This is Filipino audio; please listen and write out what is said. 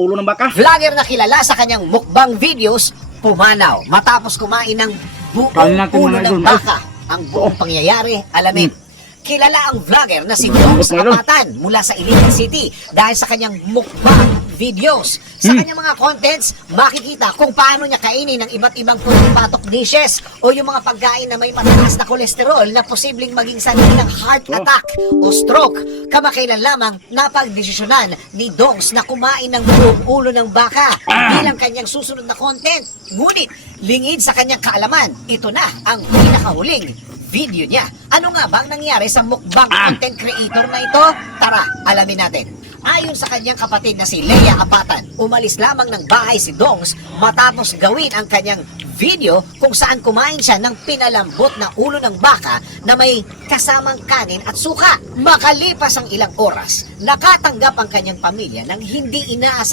ulo ng baka. Vlogger na kilala sa kanyang mukbang videos, pumanaw matapos kumain ng buong Kain natin, ulo mga ng idol. baka. Ang buong pangyayari, alamin. Kilala ang vlogger na si Dongs Mga idol. Apatan mula sa Iligan City dahil sa kanyang mukbang videos. Sa kanyang mga contents, makikita kung paano niya kainin ng iba't ibang puripatok dishes o yung mga pagkain na may mataas na kolesterol na posibleng maging sanhi ng heart attack o stroke. Kamakailan lamang napagdesisyonan ni Dongs na kumain ng buong ulo ng baka bilang kanyang susunod na content. Ngunit, lingid sa kanyang kaalaman, ito na ang pinakahuling video niya. Ano nga bang nangyari sa mukbang content creator na ito? Tara, alamin natin. Ayon sa kanyang kapatid na si Leia Apatan, umalis lamang ng bahay si Dongs matapos gawin ang kanyang video kung saan kumain siya ng pinalambot na ulo ng baka na may kasamang kanin at suka. Makalipas ang ilang oras, nakatanggap ang kanyang pamilya ng hindi inaasahan